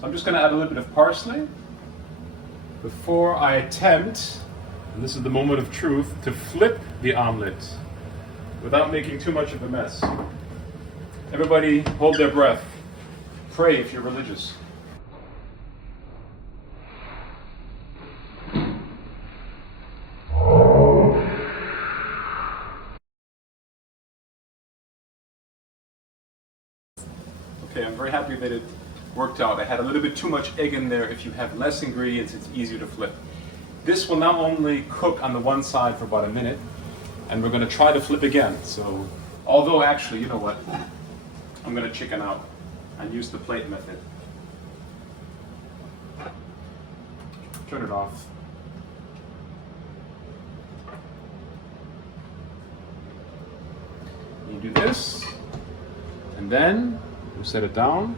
So I'm just going to add a little bit of parsley before I attempt, and this is the moment of truth, to flip the omelet without making too much of a mess. Everybody hold their breath. Pray if you're religious. Okay, I'm very happy that it worked out. I had a little bit too much egg in there. If you have less ingredients, it's easier to flip. This will now only cook on the one side for about a minute, and we're going to try to flip again. So, although actually, you know what? I'm going to chicken out and use the plate method. Turn it off. You do this, and then you set it down.